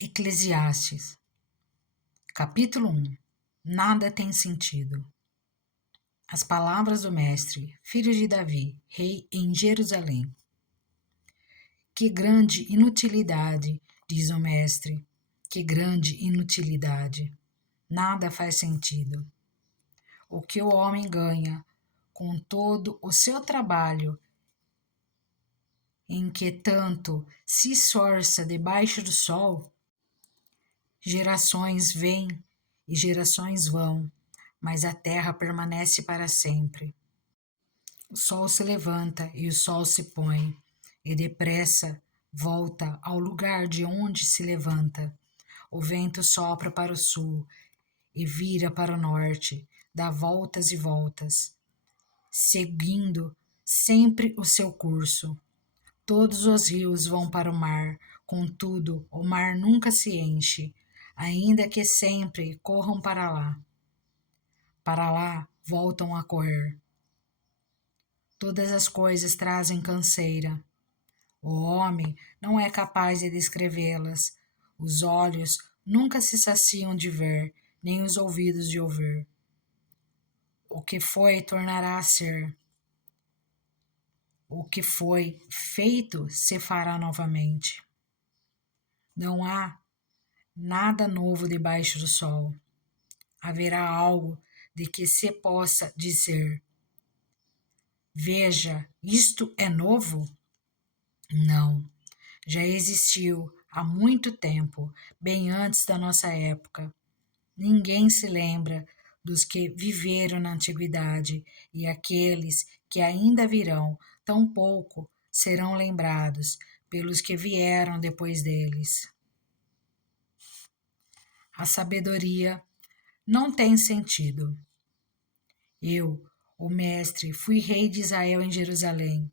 Eclesiastes, capítulo 1. Nada tem sentido. As palavras do mestre, filho de Davi, rei em Jerusalém. Que grande inutilidade, diz o mestre, que grande inutilidade. Nada faz sentido. O que o homem ganha com todo o seu trabalho, em que tanto se esforça debaixo do sol, gerações vêm e gerações vão, mas a terra permanece para sempre. O sol se levanta e o sol se põe, e depressa volta ao lugar de onde se levanta. O vento sopra para o sul e vira para o norte, dá voltas e voltas, seguindo sempre o seu curso. Todos os rios vão para o mar, contudo, o mar nunca se enche, ainda que sempre corram para lá. Para lá voltam a correr. Todas as coisas trazem canseira. O homem não é capaz de descrevê-las. Os olhos nunca se saciam de ver, nem os ouvidos de ouvir. O que foi tornará a ser. O que foi feito se fará novamente. Não há nada novo debaixo do sol. Haverá algo de que se possa dizer: veja, isto é novo? Não, já existiu há muito tempo, bem antes da nossa época. Ninguém se lembra dos que viveram na antiguidade, e aqueles que ainda virão, tampouco serão lembrados pelos que vieram depois deles. A sabedoria não tem sentido. Eu, o mestre, fui rei de Israel em Jerusalém.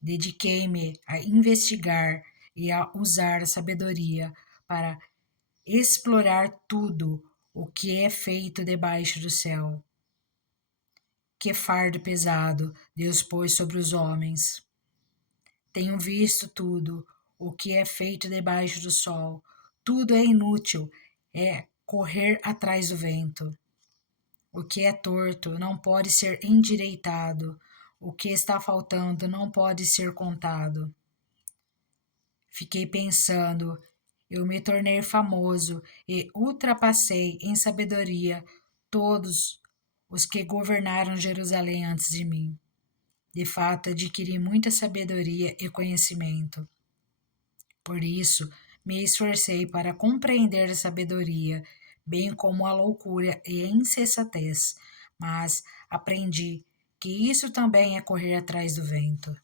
Dediquei-me a investigar e a usar a sabedoria para explorar tudo o que é feito debaixo do céu. Que fardo pesado Deus pôs sobre os homens. Tenho visto tudo o que é feito debaixo do sol. Tudo é inútil, é correr atrás do vento. O que é torto não pode ser endireitado. O que está faltando não pode ser contado. Fiquei pensando, eu me tornei famoso e ultrapassei em sabedoria todos os que governaram Jerusalém antes de mim. De fato, adquiri muita sabedoria e conhecimento. Por isso, me esforcei para compreender a sabedoria, bem como a loucura e a insensatez, mas aprendi que isso também é correr atrás do vento.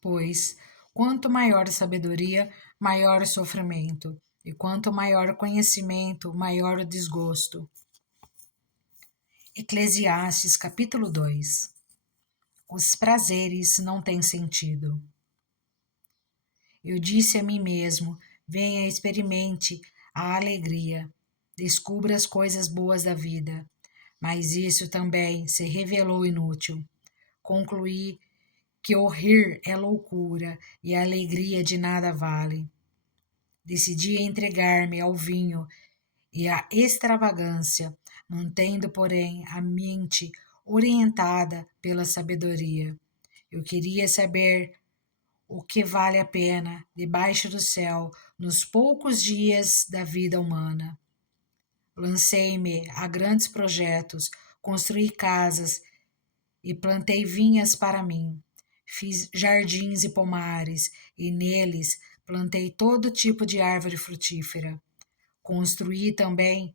Pois, quanto maior a sabedoria, maior o sofrimento, e quanto maior o conhecimento, maior o desgosto. Eclesiastes capítulo 2. Os prazeres não têm sentido. Eu disse a mim mesmo: venha, experimente a alegria, descubra as coisas boas da vida. Mas isso também se revelou inútil. Concluí que o rir é loucura e a alegria de nada vale. Decidi entregar-me ao vinho e à extravagância, mantendo, porém, a mente orientada pela sabedoria. Eu queria saber o que vale a pena debaixo do céu nos poucos dias da vida humana. Lancei-me a grandes projetos, construí casas e plantei vinhas para mim. Fiz jardins e pomares, e neles plantei todo tipo de árvore frutífera. Construí também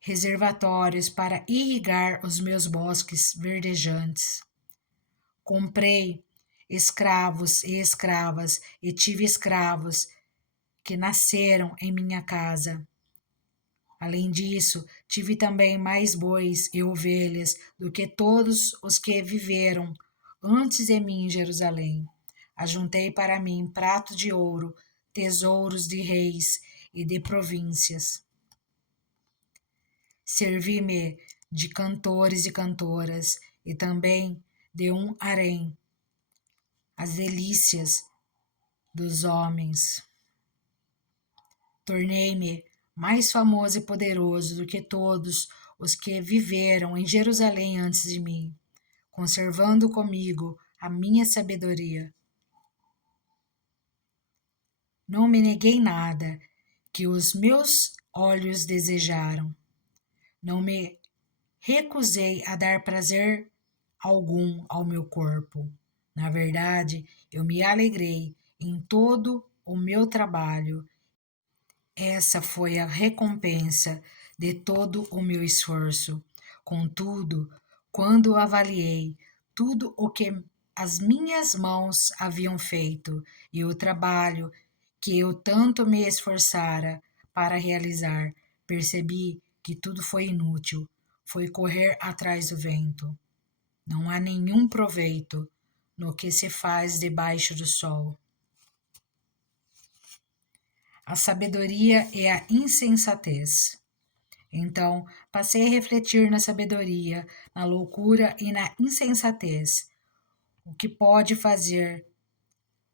reservatórios para irrigar os meus bosques verdejantes. Comprei escravos e escravas, e tive escravos que nasceram em minha casa. Além disso, tive também mais bois e ovelhas do que todos os que viveram antes de mim em Jerusalém. Ajuntei para mim prato de ouro, tesouros de reis e de províncias. Servi-me de cantores e cantoras, e também de um harém, as delícias dos homens. Tornei-me mais famoso e poderoso do que todos os que viveram em Jerusalém antes de mim, conservando comigo a minha sabedoria. Não me neguei nada que os meus olhos desejaram. Não me recusei a dar prazer algum ao meu corpo. Na verdade, eu me alegrei em todo o meu trabalho. Essa foi a recompensa de todo o meu esforço. Contudo, quando avaliei tudo o que as minhas mãos haviam feito e o trabalho que eu tanto me esforçara para realizar, percebi que tudo foi inútil, foi correr atrás do vento. Não há nenhum proveito no que se faz debaixo do sol. A sabedoria é a insensatez. Então, passei a refletir na sabedoria, na loucura e na insensatez. O que pode fazer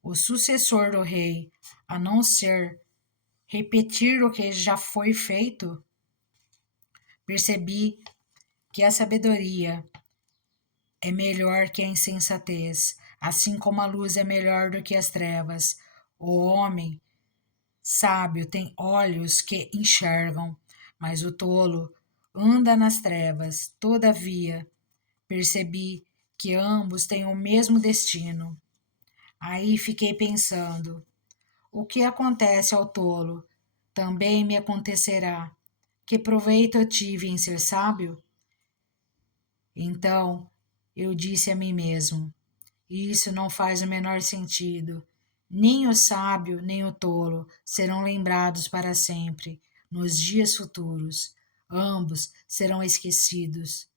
o sucessor do rei, a não ser repetir o que já foi feito? Percebi que a sabedoria é melhor que a insensatez, assim como a luz é melhor do que as trevas. O homem sábio tem olhos que enxergam, mas o tolo anda nas trevas. Todavia, percebi que ambos têm o mesmo destino. Aí fiquei pensando: o que acontece ao tolo também me acontecerá. Que proveito eu tive em ser sábio? Então eu disse a mim mesmo: isso não faz o menor sentido. Nem o sábio, nem o tolo serão lembrados para sempre nos dias futuros. Ambos serão esquecidos.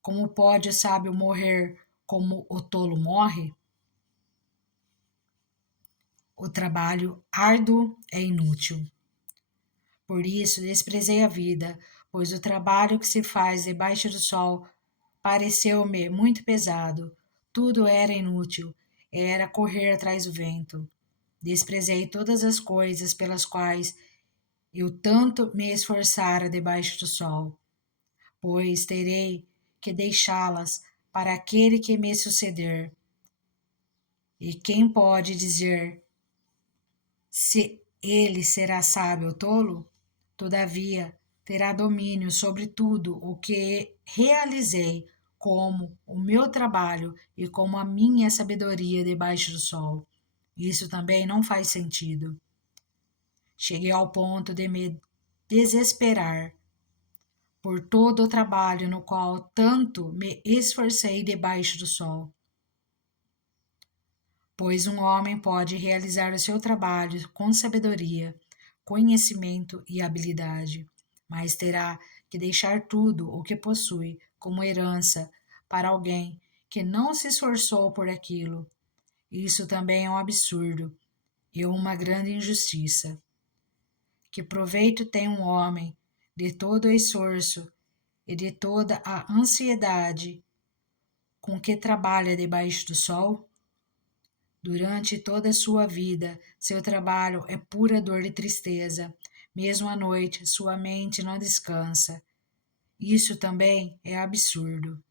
Como pode o sábio morrer como o tolo morre? O trabalho árduo é inútil. Por isso desprezei a vida, pois o trabalho que se faz debaixo do sol pareceu-me muito pesado. Tudo era inútil, era correr atrás do vento. Desprezei todas as coisas pelas quais eu tanto me esforçara debaixo do sol, pois terei que deixá-las para aquele que me suceder. E quem pode dizer se ele será sábio ou tolo? Todavia, terá domínio sobre tudo o que realizei, como o meu trabalho e como a minha sabedoria debaixo do sol. Isso também não faz sentido. Cheguei ao ponto de me desesperar por todo o trabalho no qual tanto me esforcei debaixo do sol. Pois um homem pode realizar o seu trabalho com sabedoria, conhecimento e habilidade, mas terá que deixar tudo o que possui como herança para alguém que não se esforçou por aquilo. Isso também é um absurdo e uma grande injustiça. Que proveito tem um homem de todo o esforço e de toda a ansiedade com que trabalha debaixo do sol? Durante toda a sua vida, seu trabalho é pura dor e tristeza. Mesmo à noite, sua mente não descansa. Isso também é absurdo.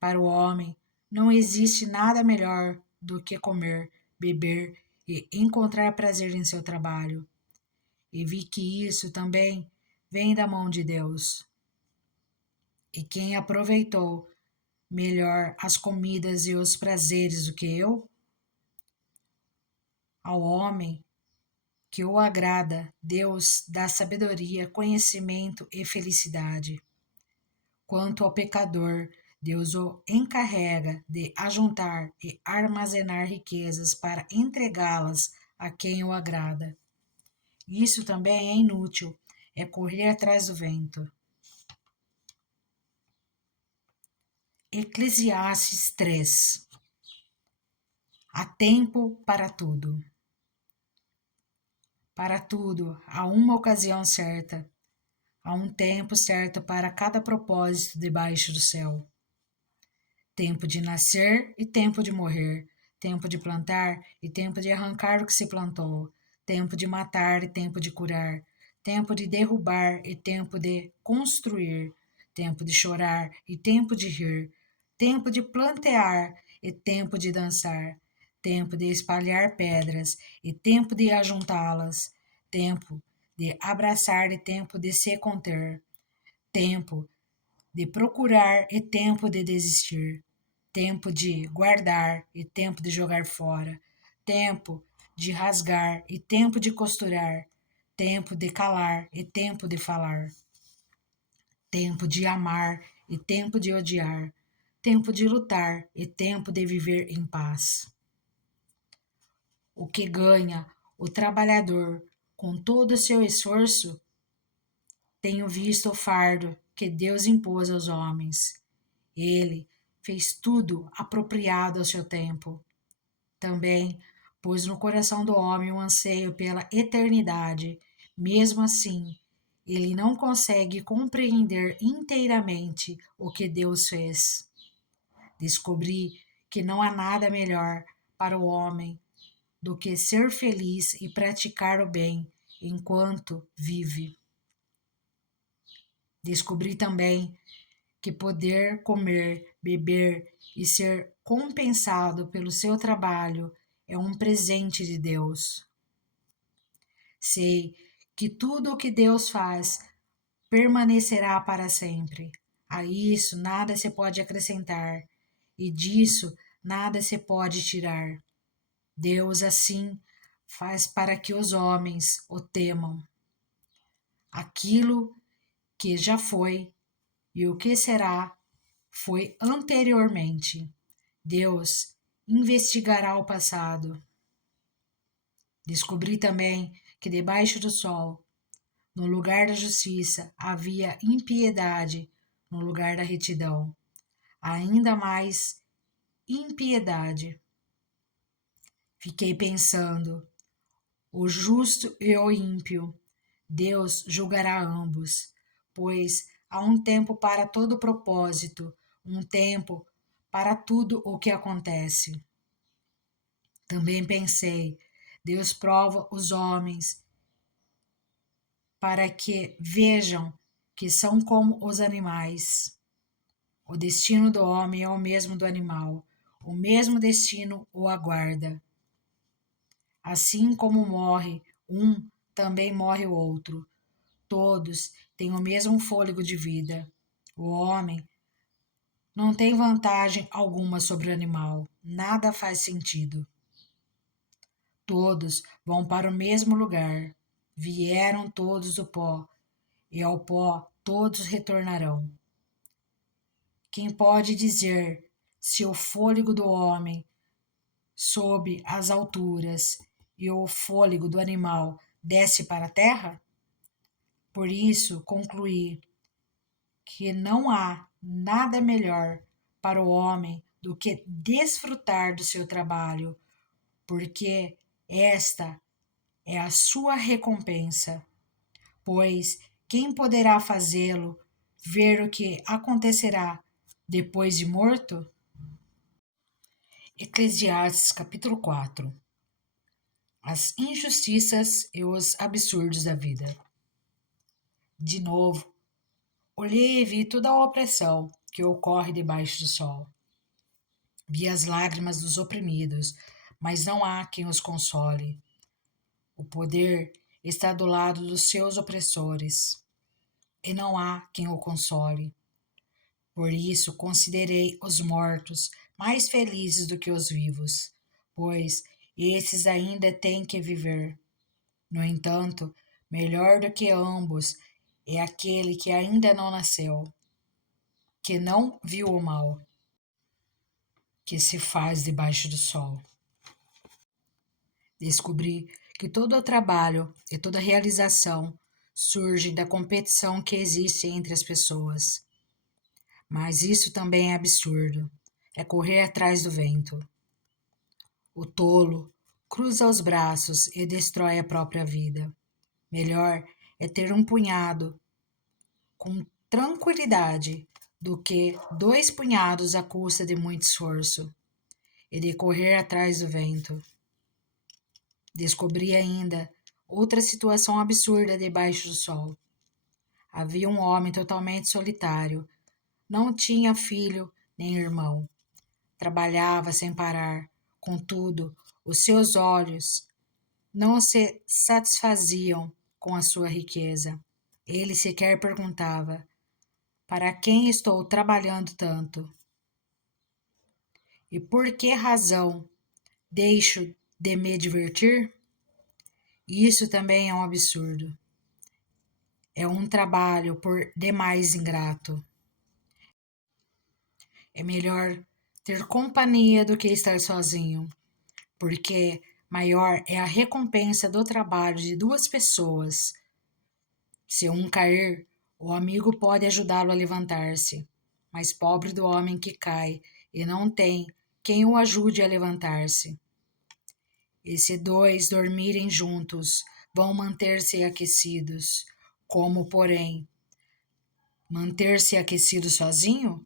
Para o homem, não existe nada melhor do que comer, beber e encontrar prazer em seu trabalho. E vi que isso também vem da mão de Deus. E quem aproveitou melhor as comidas e os prazeres do que eu? Ao homem que o agrada, Deus dá sabedoria, conhecimento e felicidade. Quanto ao pecador, Deus o encarrega de ajuntar e armazenar riquezas para entregá-las a quem o agrada. Isso também é inútil, é correr atrás do vento. Eclesiastes 3. Há tempo para tudo. Para tudo há uma ocasião certa. Há um tempo certo para cada propósito debaixo do céu. Tempo de nascer e tempo de morrer. Tempo de plantar e tempo de arrancar o que se plantou. tempo de matar e tempo de curar, tempo de derrubar e tempo de construir, tempo de chorar e tempo de rir, tempo de plantear e tempo de dançar, tempo de espalhar pedras e tempo de ajuntá-las, tempo de abraçar e tempo de se conter, tempo de procurar e tempo de desistir, tempo de guardar e tempo de jogar fora, tempo de rasgar e tempo de costurar, tempo de calar e tempo de falar, tempo de amar e tempo de odiar, tempo de lutar e tempo de viver em paz. O que ganha o trabalhador com todo o seu esforço, tenho visto o fardo que Deus impôs aos homens. Ele fez tudo apropriado ao seu tempo. Também pôs no coração do homem um anseio pela eternidade. Mesmo assim, ele não consegue compreender inteiramente o que Deus fez. Descobri que não há nada melhor para o homem do que ser feliz e praticar o bem enquanto vive. Descobri também que poder comer, beber e ser compensado pelo seu trabalho é um presente de Deus. Sei que tudo o que Deus faz permanecerá para sempre. A isso nada se pode acrescentar, e disso nada se pode tirar. Deus assim faz para que os homens o temam. Aquilo que já foi e o que será foi anteriormente. Deus investigará o passado. Descobri também que debaixo do sol, no lugar da justiça, havia impiedade, no lugar da retidão, ainda mais impiedade. Fiquei pensando, o justo e o ímpio, Deus julgará ambos, pois há um tempo para todo propósito, um tempo para tudo o que acontece. Também pensei, Deus prova os homens para que vejam que são como os animais. O destino do homem é o mesmo do animal, o mesmo destino o aguarda. Assim como morre um, também morre o outro. Todos têm o mesmo fôlego de vida. O homem não tem vantagem alguma sobre o animal. Nada faz sentido. Todos vão para o mesmo lugar. Vieram todos do pó, e ao pó todos retornarão. Quem pode dizer se o fôlego do homem sobe as alturas e o fôlego do animal desce para a terra? Por isso, concluí que não há nada melhor para o homem do que desfrutar do seu trabalho, porque esta é a sua recompensa. Pois quem poderá fazê-lo ver o que acontecerá depois de morto? Eclesiastes capítulo 4. As injustiças e os absurdos da vida. De novo, olhei e vi toda a opressão que ocorre debaixo do sol. Vi as lágrimas dos oprimidos, mas não há quem os console. O poder está do lado dos seus opressores, e não há quem o console. Por isso considerei os mortos mais felizes do que os vivos, pois esses ainda têm que viver. No entanto, melhor do que ambos é aquele que ainda não nasceu, que não viu o mal que se faz debaixo do sol. Descobri que todo o trabalho e toda realização surgem da competição que existe entre as pessoas. Mas isso também é absurdo. É correr atrás do vento. O tolo cruza os braços e destrói a própria vida. Melhor é ter um punhado com tranquilidade do que 2 punhados à custa de muito esforço e de correr atrás do vento. Descobri ainda Outra situação absurda debaixo do sol. Havia um homem totalmente solitário. Não tinha filho nem irmão. Trabalhava sem parar. Contudo, os seus olhos não se satisfaziam com a sua riqueza. Ele sequer perguntava: para quem estou trabalhando tanto? E por que razão deixo de me divertir? Isso também é um absurdo. É um trabalho por demais ingrato. É melhor ter companhia do que estar sozinho, porque maior é a recompensa do trabalho de duas pessoas. Se um cair, o amigo pode ajudá-lo a levantar-se, mas pobre do homem que cai e não tem quem o ajude a levantar-se. E se dois dormirem juntos, vão manter-se aquecidos. Como, porém, manter-se aquecido sozinho?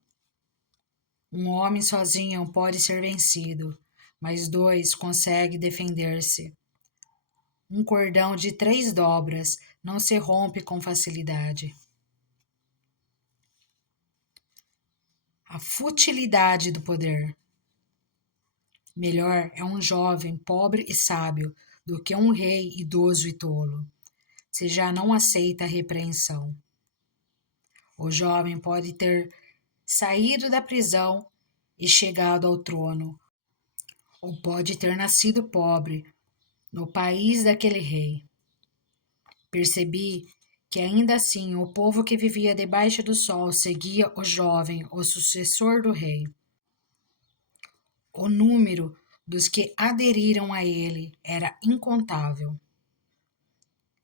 Um homem sozinho pode ser vencido, mas dois conseguem defender-se. Um cordão de 3 dobras não se rompe com facilidade. A futilidade do poder. Melhor é um jovem pobre e sábio do que um rei idoso e tolo, se já não aceita a repreensão. O jovem pode ter saído da prisão e chegado ao trono, ou pode ter nascido pobre no país daquele rei. Percebi que ainda assim o povo que vivia debaixo do sol seguia o jovem, o sucessor do rei. O número dos que aderiram a ele era incontável.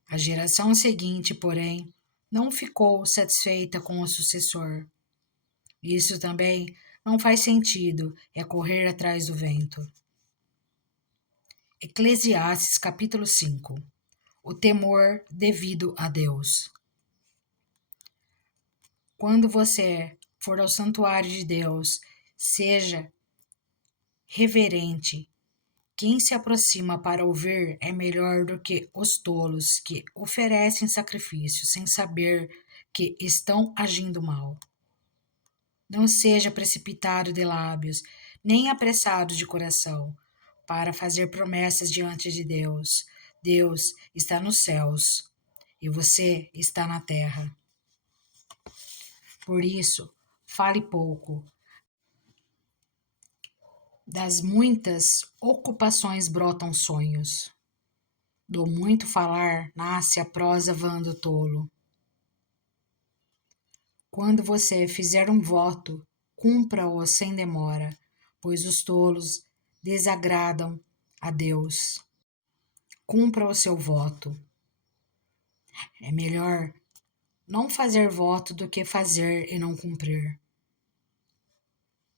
A geração seguinte, porém, não ficou satisfeita com o sucessor. Isso também não faz sentido, é correr atrás do vento. Eclesiastes capítulo 5. O temor devido a Deus. Quando você for ao santuário de Deus, seja reverente. Quem se aproxima para ouvir é melhor do que os tolos que oferecem sacrifício sem saber que estão agindo mal. Não seja precipitado de lábios, nem apressado de coração, para fazer promessas diante de Deus. Deus está nos céus e você está na terra. Por isso, fale pouco. Das muitas ocupações brotam sonhos. Do muito falar nasce a prosa vã do tolo. Quando você fizer um voto, cumpra-o sem demora, pois os tolos desagradam a Deus. Cumpra o seu voto. É melhor não fazer voto do que fazer e não cumprir.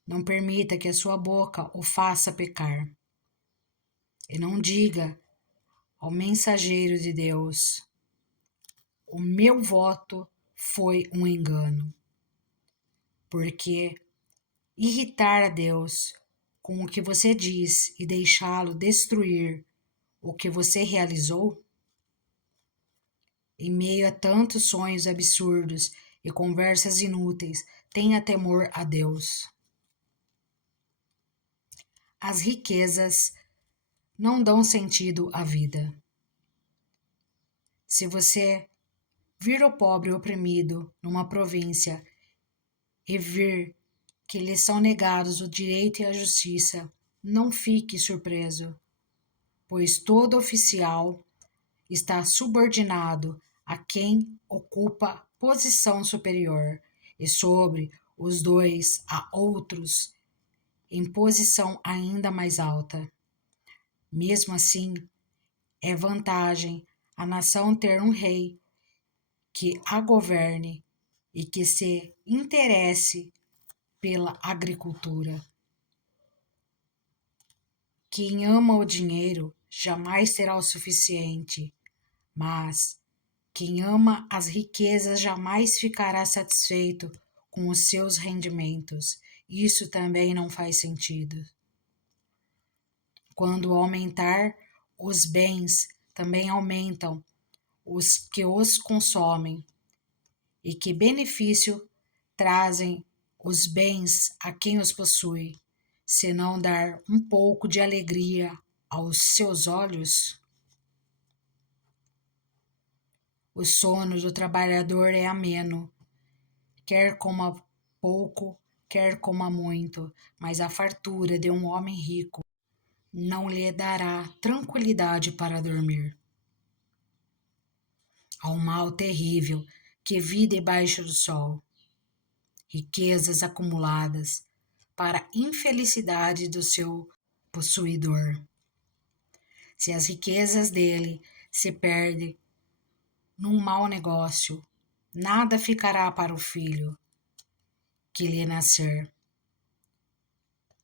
Não permita que a sua boca o faça pecar. E não diga ao mensageiro de Deus: o meu voto foi um engano. Porque irritar a Deus com o que você diz e deixá-lo destruir o que você realizou? Em meio a tantos sonhos absurdos e conversas inúteis, tenha temor a Deus. As riquezas não dão sentido à vida. Se você vir o pobre oprimido numa província e vir que lhe são negados o direito e a justiça, não fique surpreso, pois todo oficial está subordinado a quem ocupa posição superior, e sobre os dois há outros em posição ainda mais alta. Mesmo assim, é vantagem a nação ter um rei que a governe e que se interesse pela agricultura. Quem ama o dinheiro jamais terá o suficiente, mas quem ama as riquezas jamais ficará satisfeito com os seus rendimentos. Isso também não faz sentido. Quando aumentar os bens, também aumentam os que os consomem, e que benefício trazem os bens a quem os possui, se não dar um pouco de alegria aos seus olhos? O sono do trabalhador é ameno, quer coma pouco, quer coma muito, mas a fartura de um homem rico não lhe dará tranquilidade para dormir. Há um mal terrível que vi debaixo do sol, riquezas acumuladas para a infelicidade do seu possuidor. Se as riquezas dele se perdem num mau negócio, nada ficará para o filho que lhe nascer.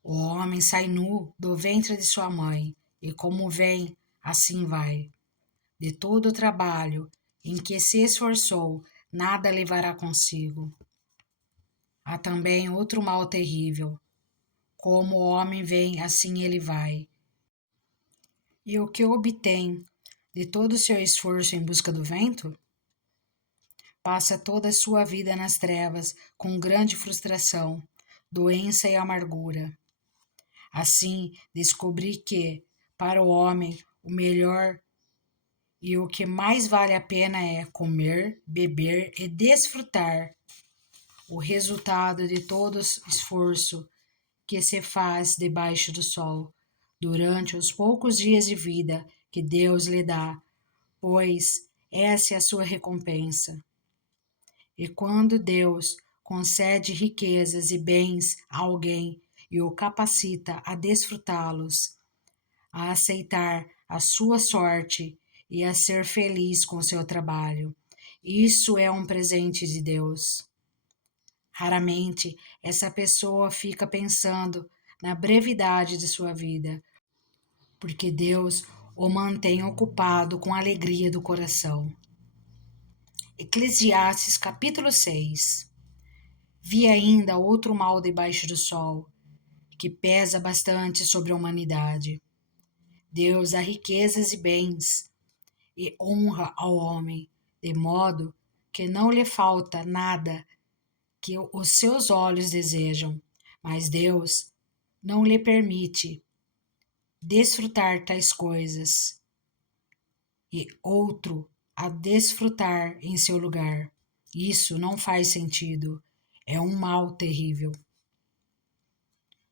O homem sai nu do ventre de sua mãe, e como vem, assim vai. De todo o trabalho em que se esforçou, nada levará consigo. Há também outro mal terrível. Como o homem vem, assim ele vai. E o que obtém de todo o seu esforço em busca do vento? Passa toda a sua vida nas trevas, com grande frustração, doença e amargura. Assim, descobri que, para o homem, o melhor e o que mais vale a pena é comer, beber e desfrutar o resultado de todo esforço que se faz debaixo do sol, durante os poucos dias de vida que Deus lhe dá, pois essa é a sua recompensa. E quando Deus concede riquezas e bens a alguém e o capacita a desfrutá-los, a aceitar a sua sorte e a ser feliz com seu trabalho, isso é um presente de Deus. Raramente essa pessoa fica pensando na brevidade de sua vida, porque Deus o mantém ocupado com a alegria do coração. Eclesiastes capítulo 6. Vi ainda outro mal debaixo do sol, que pesa bastante sobre a humanidade. Deus dá riquezas e bens, e honra ao homem, de modo que não lhe falta nada que os seus olhos desejam, mas Deus não lhe permite desfrutar tais coisas, e outro a desfrutar em seu lugar. Isso não faz sentido. É um mal terrível.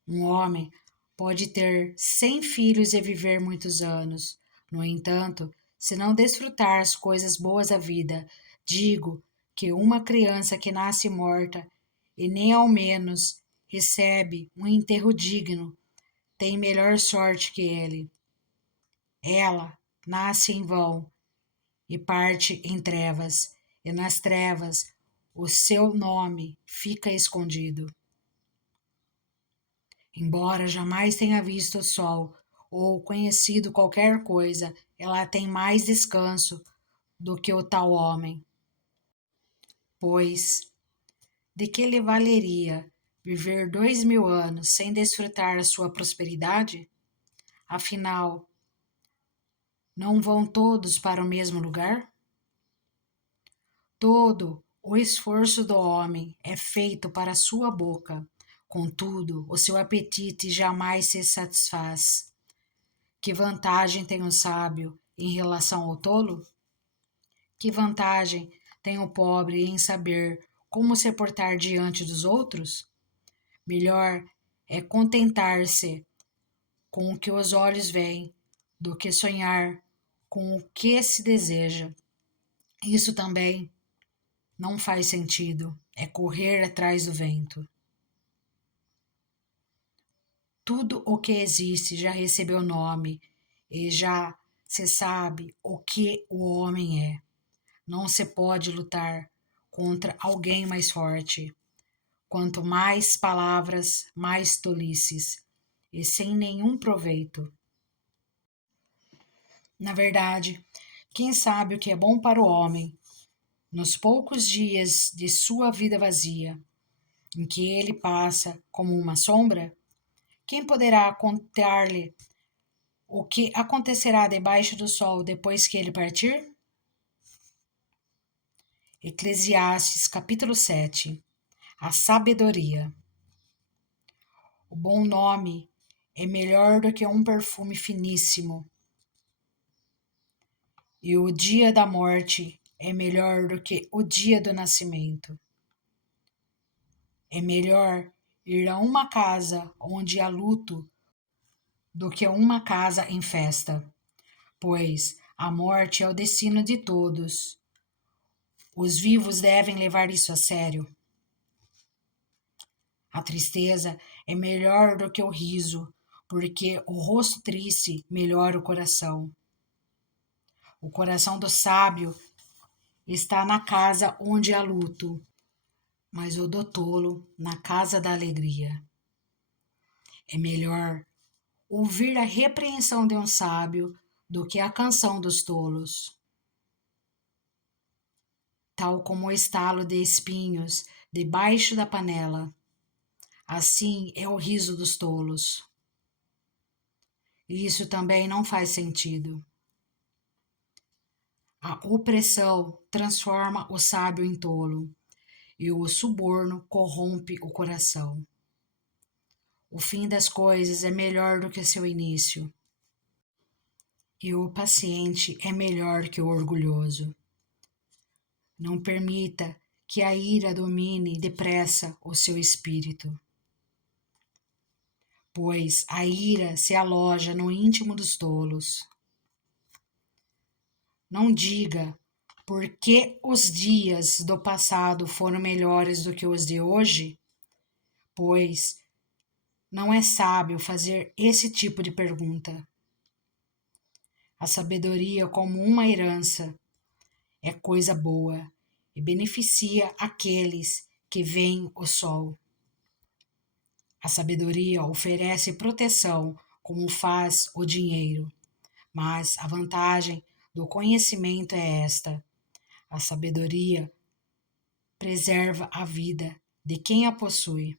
Um homem pode ter 100 filhos e viver muitos anos. No entanto, se não desfrutar as coisas boas da vida, digo que uma criança que nasce morta e nem ao menos recebe um enterro digno tem melhor sorte que ele. Ela nasce em vão e parte em trevas, e nas trevas o seu nome fica escondido. Embora jamais tenha visto o sol ou conhecido qualquer coisa, ela tem mais descanso do que o tal homem. Pois, de que lhe valeria viver 2000 anos sem desfrutar a sua prosperidade? Afinal, não vão todos para o mesmo lugar? Todo o esforço do homem é feito para a sua boca, contudo, o seu apetite jamais se satisfaz. Que vantagem tem o sábio em relação ao tolo? Que vantagem tem o pobre em saber como se portar diante dos outros? Melhor é contentar-se com o que os olhos veem do que sonhar com o que se deseja. Isso também não faz sentido, é correr atrás do vento. Tudo o que existe já recebeu nome e já se sabe o que o homem é. Não se pode lutar contra alguém mais forte. Quanto mais palavras, mais tolices, e sem nenhum proveito. Na verdade, quem sabe o que é bom para o homem, nos poucos dias de sua vida vazia, em que ele passa como uma sombra, quem poderá contar-lhe O que acontecerá debaixo do sol depois que ele partir? Eclesiastes capítulo 7. A sabedoria. O bom nome é melhor do que um perfume finíssimo, e o dia da morte é melhor do que o dia do nascimento. É melhor ir a uma casa onde há luto do que a uma casa em festa, pois a morte é o destino de todos. Os vivos devem levar isso a sério. A tristeza é melhor do que o riso, porque o rosto triste melhora o coração. O coração do sábio está na casa onde há luto, mas o do tolo na casa da alegria. É melhor ouvir a repreensão de um sábio do que a canção dos tolos. Tal como o estalo de espinhos debaixo da panela, assim é o riso dos tolos. E isso também não faz sentido. A opressão transforma o sábio em tolo, e o suborno corrompe o coração. O fim das coisas é melhor do que seu início, e o paciente é melhor que o orgulhoso. Não permita que a ira domine depressa o seu espírito, pois a ira se aloja no íntimo dos tolos. Não diga por que os dias do passado foram melhores do que os de hoje, pois não é sábio fazer esse tipo de pergunta. A sabedoria, como uma herança, é coisa boa e beneficia aqueles que veem o sol. A sabedoria oferece proteção, como faz o dinheiro, mas a vantagem do conhecimento é esta: a sabedoria preserva a vida de quem a possui.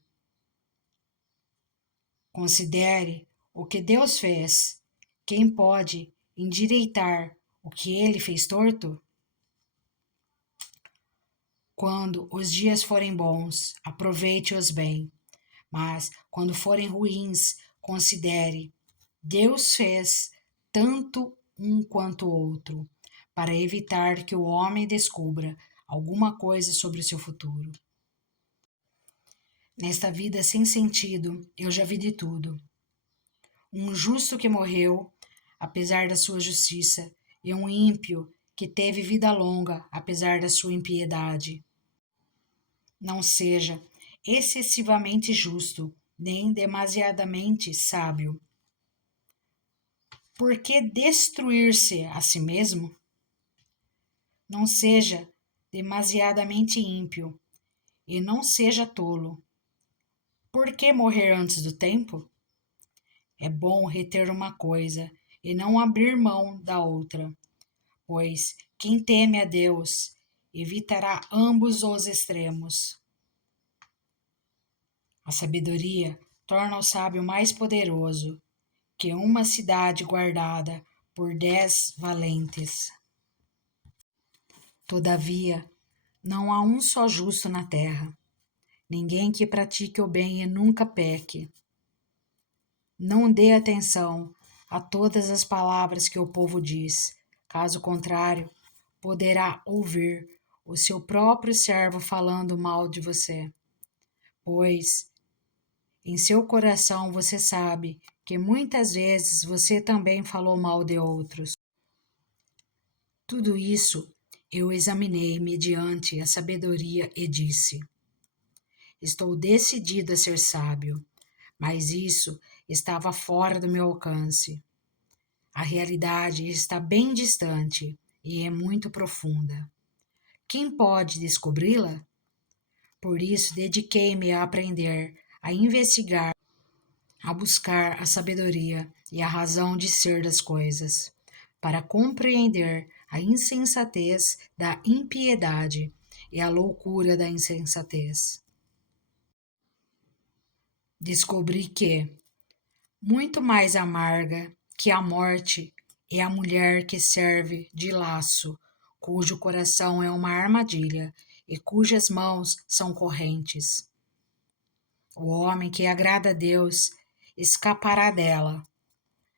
Considere o que Deus fez. Quem pode endireitar o que ele fez torto? Quando os dias forem bons, aproveite-os bem, mas quando forem ruins, considere: Deus fez tanto um quanto o outro, para evitar que o homem descubra alguma coisa sobre o seu futuro. Nesta vida sem sentido, eu já vi de tudo. Um justo que morreu, apesar da sua justiça, e um ímpio que teve vida longa, apesar da sua impiedade. Não seja excessivamente justo, nem demasiadamente sábio. Por que destruir-se a si mesmo? Não seja demasiadamente ímpio, e não seja tolo. Por que morrer antes do tempo? É bom reter uma coisa e não abrir mão da outra, pois quem teme a Deus evitará ambos os extremos. A sabedoria torna o sábio mais poderoso que uma cidade guardada por 10 valentes. Todavia, não há um só justo na terra, ninguém que pratique o bem e nunca peque. Não dê atenção a todas as palavras que o povo diz, caso contrário, poderá ouvir o seu próprio servo falando mal de você, pois em seu coração você sabe que muitas vezes você também falou mal de outros. Tudo isso eu examinei mediante a sabedoria e disse: estou decidido a ser sábio, mas isso estava fora do meu alcance. A realidade está bem distante e é muito profunda. Quem pode descobri-la? Por isso, dediquei-me a aprender, a investigar, a buscar a sabedoria e a razão de ser das coisas, para compreender a insensatez da impiedade e a loucura da insensatez. Descobri que, muito mais amarga que a morte é a mulher que serve de laço, cujo coração é uma armadilha e cujas mãos são correntes. O homem que agrada a Deus escapará dela,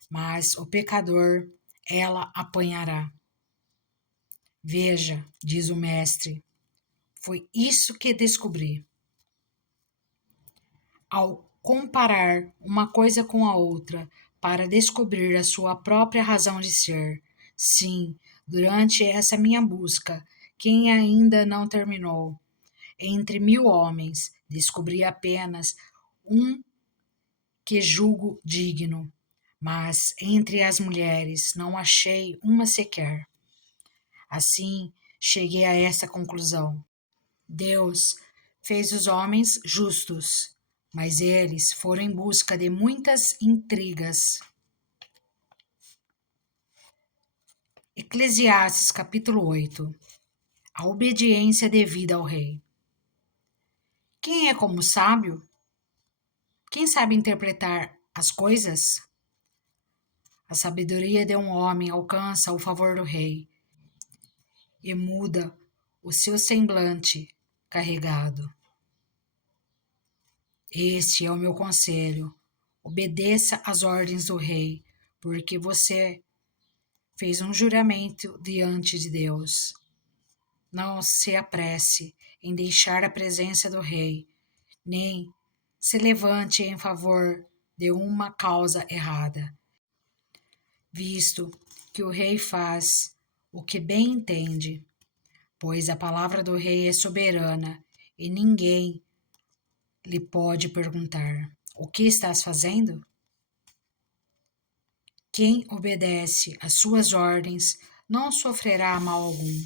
mas o pecador ela apanhará. Veja, diz o mestre, foi isso que descobri. Ao comparar uma coisa com a outra para descobrir a sua própria razão de ser, sim, durante essa minha busca, quem ainda não terminou, entre 1000 homens, descobri apenas um que julgo digno, mas entre as mulheres não achei uma sequer. Assim, cheguei a essa conclusão. Deus fez os homens justos, mas eles foram em busca de muitas intrigas. Eclesiastes capítulo 8. A obediência devida ao rei. Quem é como sábio? Quem sabe interpretar as coisas? A sabedoria de um homem alcança o favor do rei e muda o seu semblante carregado. Este é o meu conselho. Obedeça às ordens do rei, porque você fez um juramento diante de Deus. Não se apresse em deixar a presença do rei, nem se levante em favor de uma causa errada, visto que o rei faz o que bem entende, pois a palavra do rei é soberana e ninguém lhe pode perguntar: o que estás fazendo? Quem obedece às suas ordens não sofrerá mal algum,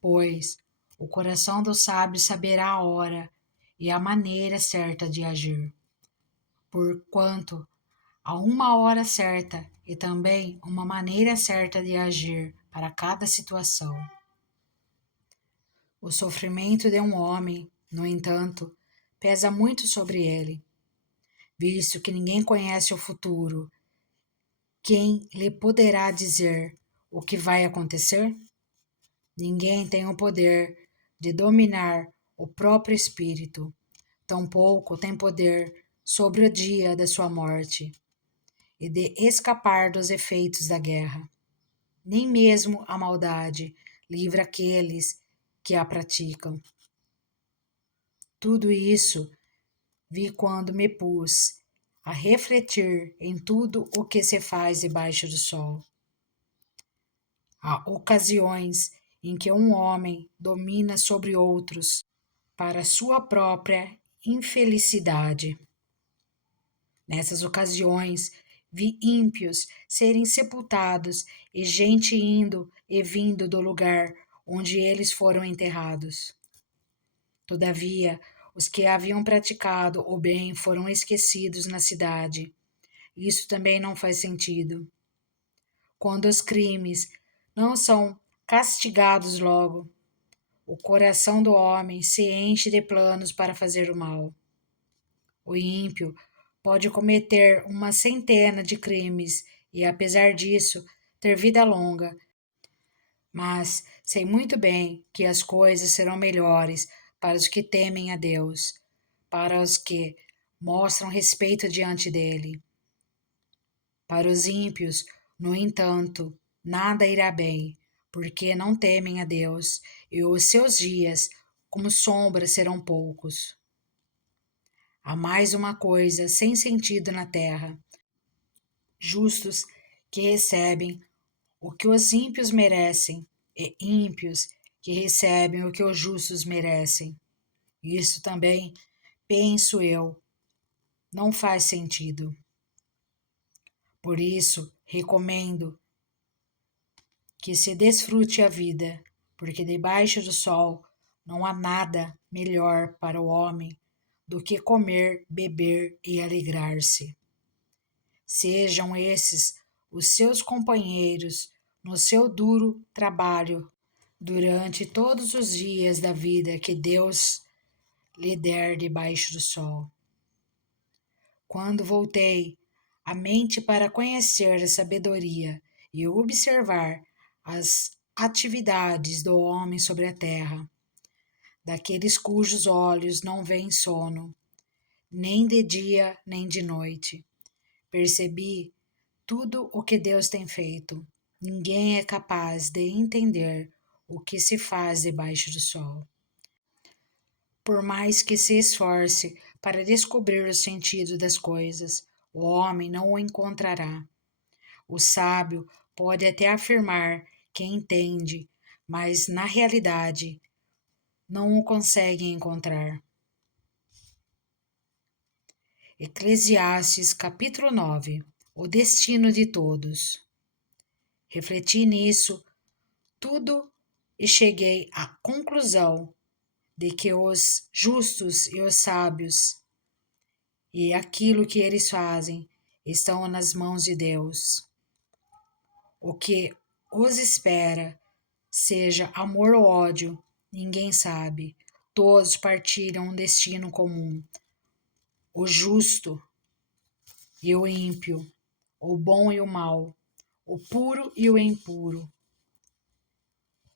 pois o coração do sábio saberá a hora e a maneira certa de agir. Porquanto há uma hora certa e também uma maneira certa de agir para cada situação. O sofrimento de um homem, no entanto, pesa muito sobre ele, visto que ninguém conhece o futuro. Quem lhe poderá dizer o que vai acontecer? Ninguém tem o poder de dominar o próprio espírito, tampouco tem poder sobre o dia da sua morte e de escapar dos efeitos da guerra. Nem mesmo a maldade livra aqueles que a praticam. Tudo isso vi quando me pus a refletir em tudo o que se faz debaixo do sol. Há ocasiões em que um homem domina sobre outros para sua própria infelicidade. Nessas ocasiões, vi ímpios serem sepultados e gente indo e vindo do lugar onde eles foram enterrados. Todavia, os que haviam praticado o bem foram esquecidos na cidade. Isso também não faz sentido. Quando os crimes não são castigados logo, o coração do homem se enche de planos para fazer o mal. O ímpio pode cometer uma centena de crimes e, apesar disso, ter vida longa. Mas sei muito bem que as coisas serão melhores para os que temem a Deus, para os que mostram respeito diante dele. Para os ímpios, no entanto, nada irá bem, porque não temem a Deus, e os seus dias, como sombra, serão poucos. Há mais uma coisa sem sentido na terra: justos que recebem o que os ímpios merecem, e ímpios que recebem o que os justos merecem. Isso também, penso eu, não faz sentido. Por isso, recomendo que se desfrute a vida, porque debaixo do sol não há nada melhor para o homem do que comer, beber e alegrar-se. Sejam esses os seus companheiros no seu duro trabalho durante todos os dias da vida que Deus lhe der debaixo do sol. Quando voltei a mente para conhecer a sabedoria e observar as atividades do homem sobre a terra, daqueles cujos olhos não veem sono, nem de dia nem de noite. Percebi tudo o que Deus tem feito. Ninguém é capaz de entender o que se faz debaixo do sol. Por mais que se esforce para descobrir o sentido das coisas, o homem não o encontrará. O sábio pode até afirmar que entende, mas na realidade não o consegue encontrar. Eclesiastes capítulo 9. O destino de todos. Refleti nisso tudo e cheguei à conclusão de que os justos e os sábios e aquilo que eles fazem estão nas mãos de Deus. O que os espera, seja amor ou ódio, ninguém sabe. Todos partilham um destino comum. O justo e o ímpio, o bom e o mal, o puro e o impuro,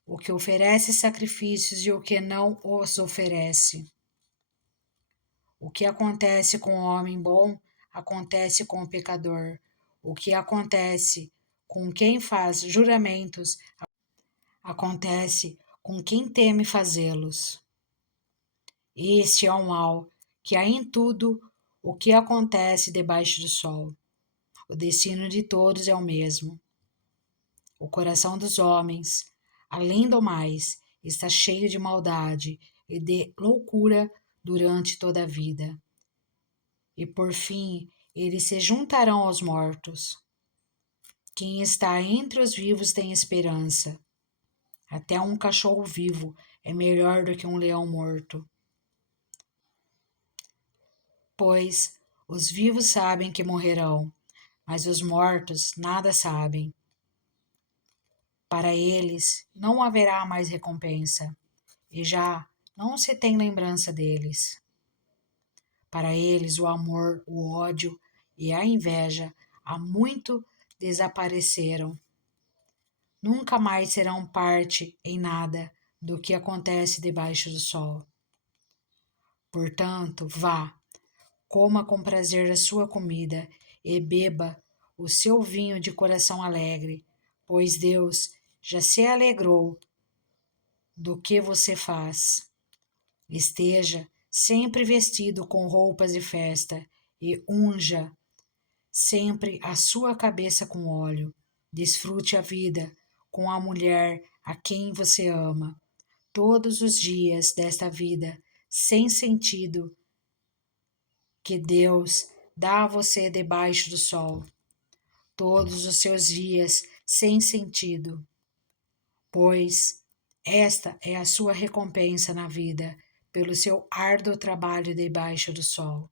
o que oferece sacrifícios e o que não os oferece. O que acontece com o homem bom, acontece com o pecador. O que acontece com quem faz juramentos, acontece com quem teme fazê-los. Este é o mal que há em tudo o que acontece debaixo do sol. O destino de todos é o mesmo. O coração dos homens, além do mais, está cheio de maldade e de loucura durante toda a vida. E por fim, eles se juntarão aos mortos. Quem está entre os vivos tem esperança. Até um cachorro vivo é melhor do que um leão morto. Pois os vivos sabem que morrerão, mas os mortos nada sabem. Para eles não haverá mais recompensa, e já não se tem lembrança deles. Para eles o amor, o ódio e a inveja há muito desapareceram. Nunca mais serão parte em nada do que acontece debaixo do sol. Portanto, vá, coma com prazer a sua comida e beba o seu vinho de coração alegre, pois Deus já se alegrou do que você faz. Esteja sempre vestido com roupas de festa e unja sempre a sua cabeça com óleo. Desfrute a vida com a mulher a quem você ama. Todos os dias desta vida sem sentido que Deus dá a você debaixo do sol. Todos os seus dias sem sentido, pois esta é a sua recompensa na vida pelo seu árduo trabalho debaixo do sol.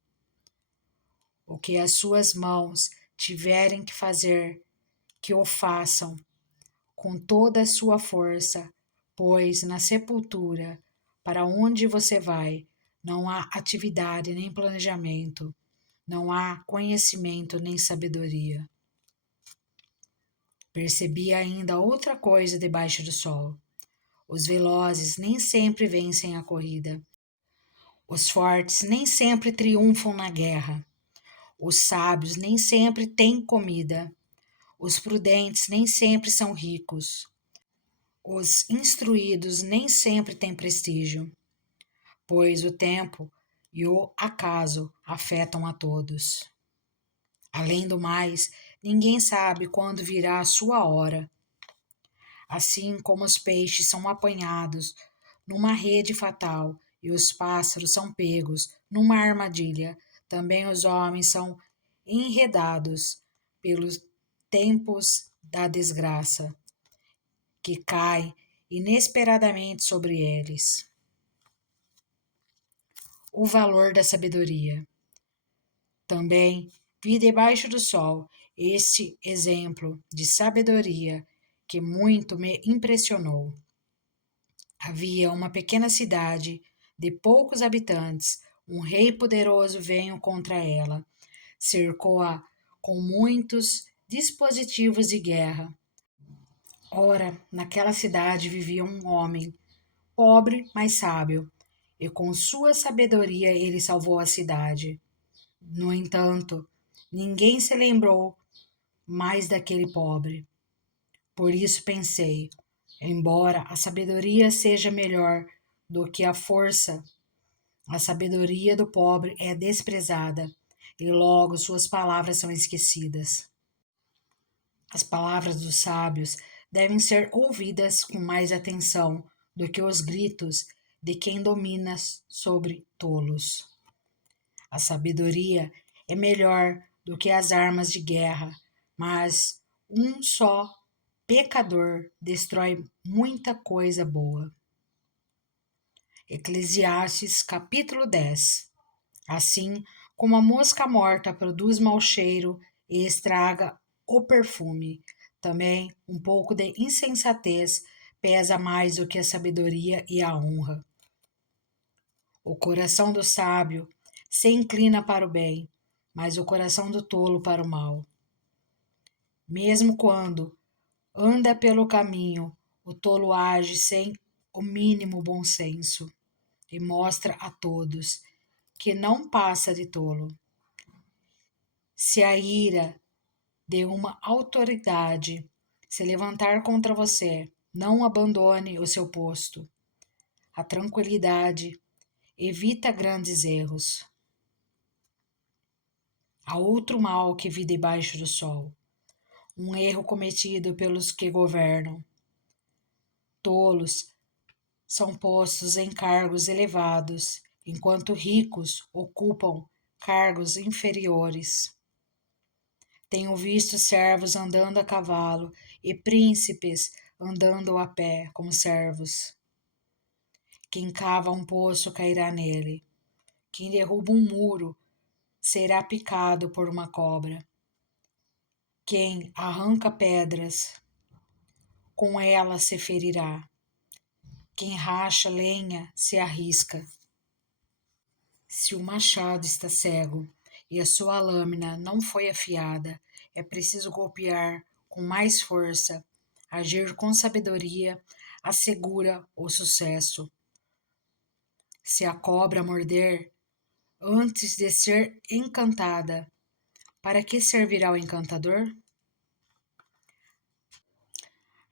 O que as suas mãos tiverem que fazer, que o façam com toda a sua força, pois na sepultura, para onde você vai, não há atividade nem planejamento, não há conhecimento nem sabedoria. Percebi ainda outra coisa debaixo do sol. Os velozes nem sempre vencem a corrida. Os fortes nem sempre triunfam na guerra. Os sábios nem sempre têm comida. Os prudentes nem sempre são ricos. Os instruídos nem sempre têm prestígio, pois o tempo e o acaso afetam a todos. Além do mais, ninguém sabe quando virá a sua hora. Assim como os peixes são apanhados numa rede fatal e os pássaros são pegos numa armadilha, também os homens são enredados pelos tempos da desgraça, que cai inesperadamente sobre eles. O valor da sabedoria. Também vi debaixo do sol este exemplo de sabedoria que muito me impressionou. Havia uma pequena cidade de poucos habitantes. Um rei poderoso veio contra ela, cercou-a com muitos dispositivos de guerra. Ora, naquela cidade vivia um homem, pobre, mas sábio, e com sua sabedoria ele salvou a cidade. No entanto, ninguém se lembrou mais daquele pobre. Por isso pensei, embora a sabedoria seja melhor do que a força, a sabedoria do pobre é desprezada, e logo suas palavras são esquecidas. As palavras dos sábios devem ser ouvidas com mais atenção do que os gritos de quem domina sobre tolos. A sabedoria é melhor do que as armas de guerra, mas um só pecador destrói muita coisa boa. Eclesiastes capítulo 10. Assim como a mosca morta produz mau cheiro e estraga o perfume, também um pouco de insensatez pesa mais do que a sabedoria e a honra. O coração do sábio se inclina para o bem, mas o coração do tolo para o mal. Mesmo quando anda pelo caminho, o tolo age sem o mínimo bom senso e mostra a todos que não passa de tolo. Se a ira de uma autoridade se levantar contra você, não abandone o seu posto. A tranquilidade evita grandes erros. Há outro mal que vi debaixo do sol, um erro cometido pelos que governam. Tolos são postos em cargos elevados, enquanto ricos ocupam cargos inferiores. Tenho visto servos andando a cavalo e príncipes andando a pé como servos. Quem cava um poço cairá nele. Quem derruba um muro será picado por uma cobra. Quem arranca pedras, com elas se ferirá. Quem racha lenha se arrisca. Se o machado está cego e a sua lâmina não foi afiada, é preciso golpear com mais força. Agir com sabedoria assegura o sucesso. Se a cobra morder, antes de ser encantada, para que servirá o encantador?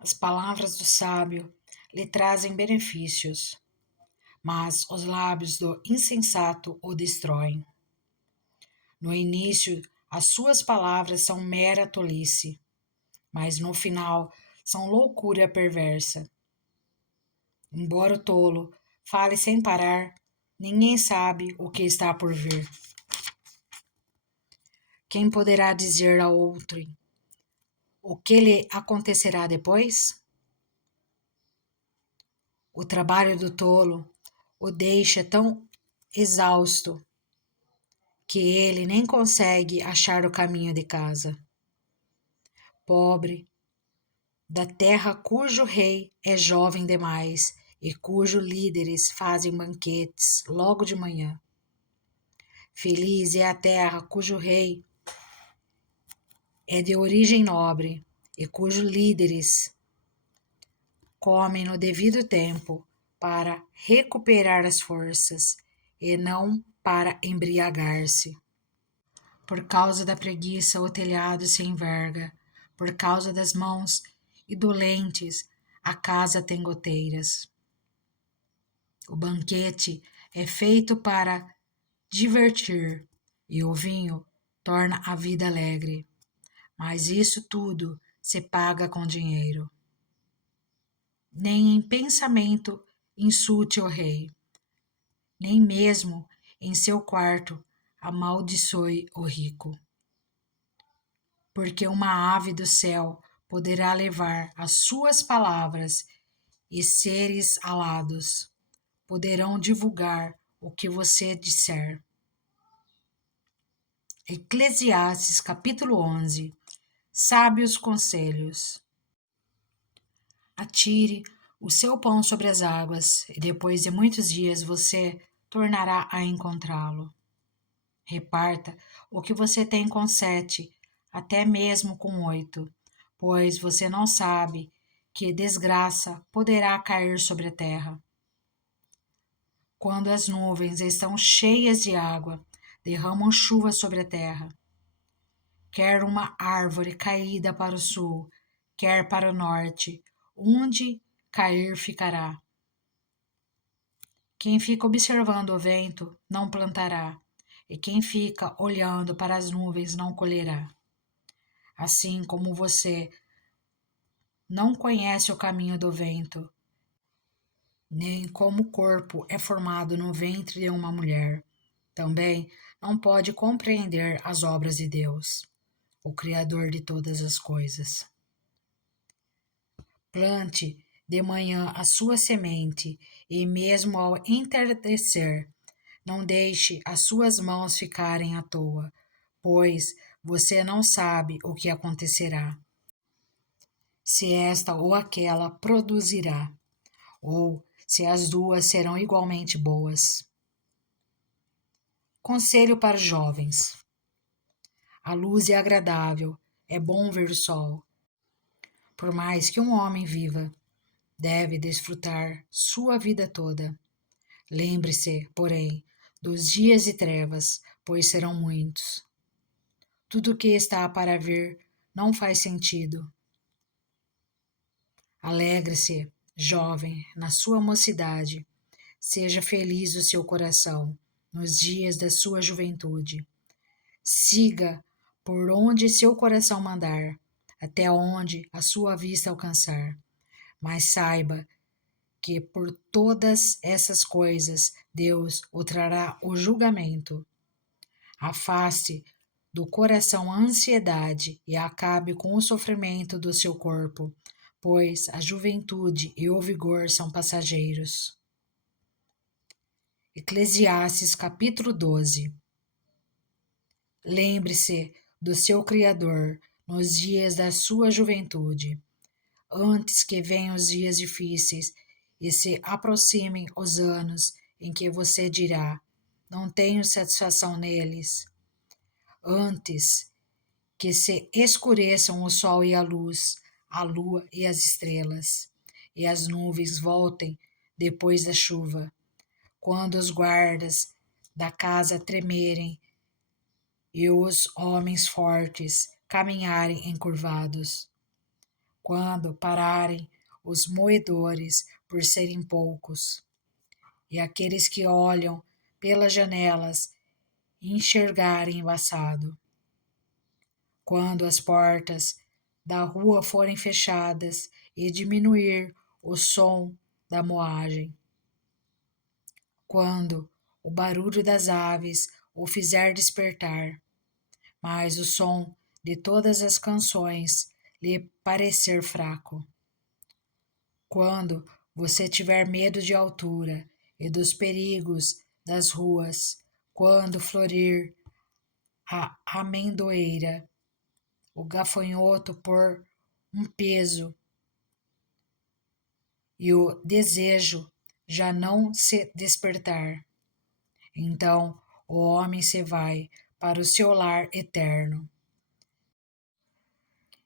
As palavras do sábio lhe trazem benefícios, mas os lábios do insensato o destroem. No início, as suas palavras são mera tolice, mas no final são loucura perversa. Embora o tolo fale sem parar, ninguém sabe o que está por vir. Quem poderá dizer a outrem o que lhe acontecerá depois? O trabalho do tolo o deixa tão exausto que ele nem consegue achar o caminho de casa. Pobre da terra cujo rei é jovem demais e cujos líderes fazem banquetes logo de manhã. Feliz é a terra cujo rei é de origem nobre e cujos líderes comem no devido tempo para recuperar as forças e não para embriagar-se. Por causa da preguiça o telhado se enverga, por causa das mãos indolentes a casa tem goteiras. O banquete é feito para divertir e o vinho torna a vida alegre, mas isso tudo se paga com dinheiro. Nem em pensamento insulte o rei, nem mesmo em seu quarto amaldiçoe o rico. Porque uma ave do céu poderá levar as suas palavras e seres alados poderão divulgar o que você disser. Eclesiastes capítulo 11. Sábios conselhos. Atire o seu pão sobre as águas, e depois de muitos dias você tornará a encontrá-lo. Reparta o que você tem com 7, até mesmo com 8, pois você não sabe que desgraça poderá cair sobre a terra. Quando as nuvens estão cheias de água, derramam chuva sobre a terra. Quer uma árvore caída para o sul, quer para o norte, onde cair ficará. Quem fica observando o vento não plantará, e quem fica olhando para as nuvens não colherá. Assim como você não conhece o caminho do vento, nem como o corpo é formado no ventre de uma mulher, também não pode compreender as obras de Deus, o Criador de todas as coisas. Plante de manhã a sua semente, e mesmo ao entardecer, não deixe as suas mãos ficarem à toa, pois você não sabe o que acontecerá, se esta ou aquela produzirá, ou se as duas serão igualmente boas. Conselho para os jovens: a luz é agradável, é bom ver o sol. Por mais que um homem viva, deve desfrutar sua vida toda. Lembre-se, porém, dos dias de trevas, pois serão muitos. Tudo o que está para vir não faz sentido. Alegre-se, jovem, na sua mocidade. Seja feliz o seu coração nos dias da sua juventude. Siga por onde seu coração mandar, até onde a sua vista alcançar. Mas saiba que por todas essas coisas Deus o trará o julgamento. Afaste do coração a ansiedade e acabe com o sofrimento do seu corpo, pois a juventude e o vigor são passageiros. Eclesiastes capítulo 12. Lembre-se do seu Criador nos dias da sua juventude, antes que venham os dias difíceis e se aproximem os anos em que você dirá: não tenho satisfação neles. Antes que se escureçam o sol e a luz, a lua e as estrelas, e as nuvens voltem depois da chuva, quando os guardas da casa tremerem e os homens fortes caminharem encurvados, quando pararem os moedores por serem poucos, e aqueles que olham pelas janelas enxergarem embaçado, quando as portas da rua forem fechadas e diminuir o som da moagem, quando o barulho das aves o fizer despertar, mas o som de todas as canções lhe parecer fraco. Quando você tiver medo de altura e dos perigos das ruas, quando florir a amendoeira, o gafanhoto por um peso e o desejo já não se despertar, então o homem se vai para o seu lar eterno,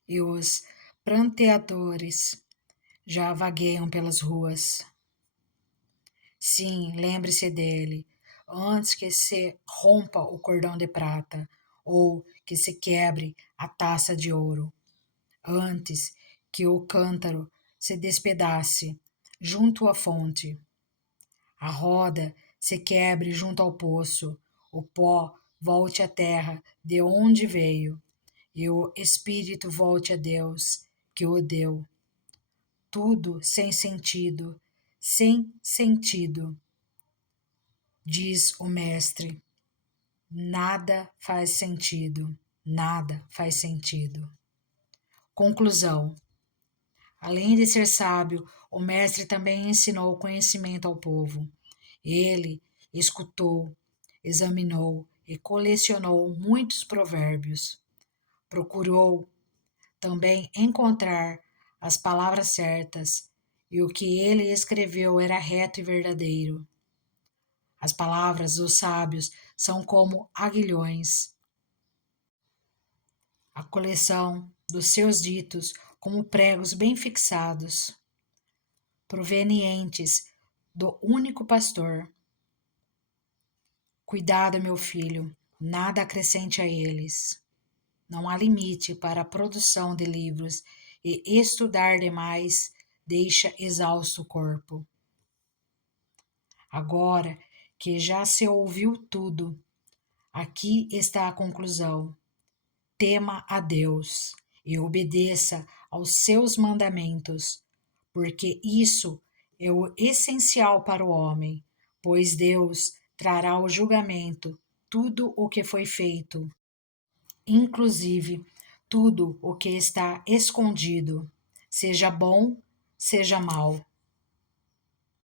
e os pranteadores já vagueiam pelas ruas. Sim, lembre-se dele, antes que se rompa o cordão de prata, ou que se quebre a taça de ouro, antes que o cântaro se despedace junto à fonte, a roda se quebre junto ao poço, o pó volte à terra de onde veio, e o espírito volte a Deus que o deu. Tudo sem sentido, diz o mestre. Nada faz sentido, nada faz sentido. Conclusão: além de ser sábio, o mestre também ensinou conhecimento ao povo. Ele escutou, examinou e colecionou muitos provérbios. Procurou também encontrar as palavras certas, e o que ele escreveu era reto e verdadeiro. As palavras dos sábios são como aguilhões. a coleção dos seus ditos como pregos bem fixados, provenientes do único pastor. Cuidado, meu filho, nada acrescente a eles. Não há limite para a produção de livros, e estudar demais deixa exausto o corpo. Agora que já se ouviu tudo, aqui está a conclusão. Tema a Deus e obedeça aos seus mandamentos, porque isso é o essencial para o homem, pois Deus trará o julgamento tudo o que foi feito, inclusive tudo o que está escondido, seja bom, seja mal.